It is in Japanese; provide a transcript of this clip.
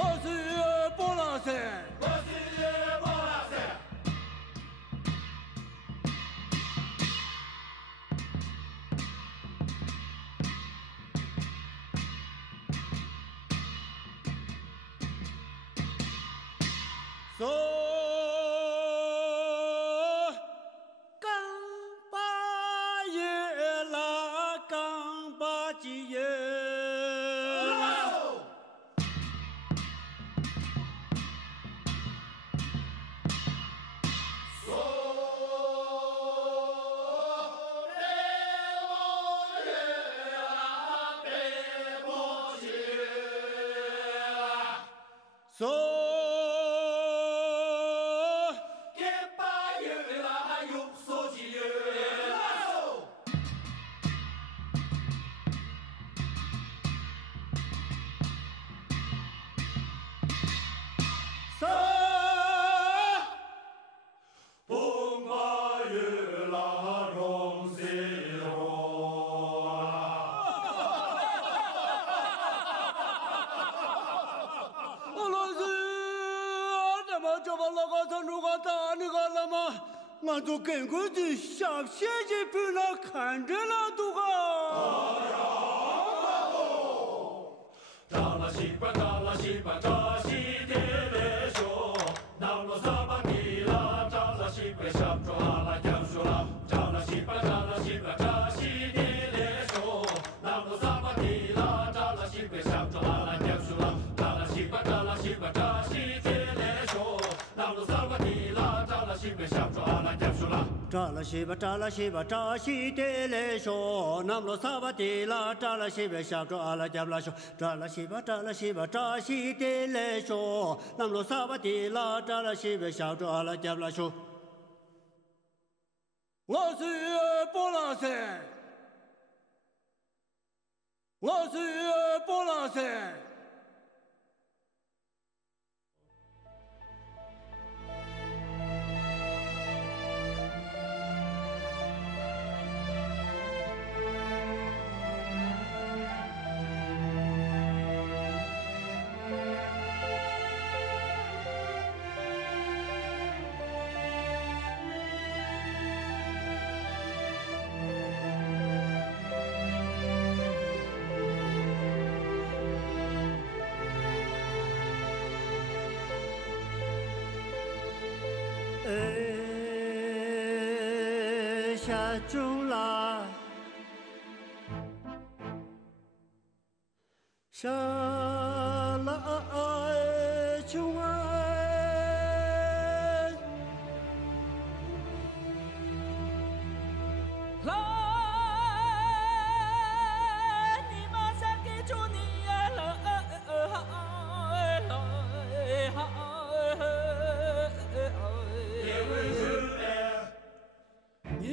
我是波拉塞，我是波拉塞。说刚把夜拉，刚把鸡夜。俺都跟过去下现在被那看着了都个。扎拉西巴扎拉西巴扎西德勒说，那罗萨巴蒂拉扎拉西巴小卓阿拉讲说了，扎拉西巴扎拉西巴扎西德勒说，那罗萨巴蒂拉扎拉西巴小卓阿拉讲说了，扎拉西巴扎拉西巴扎西德勒说，那罗萨巴蒂拉扎拉西巴小卓阿拉讲说了。扎拉西巴扎拉西巴扎西德勒说，南罗萨巴蒂拉扎拉西巴小卓阿拉加布拉说，扎拉西巴扎拉西巴扎西德勒说，南罗萨巴蒂拉扎拉西巴小卓阿拉加布拉说。我是波拉塞，我是波拉塞。下中啦，下来中哎，来，你马上给主你呀也为是爱，你。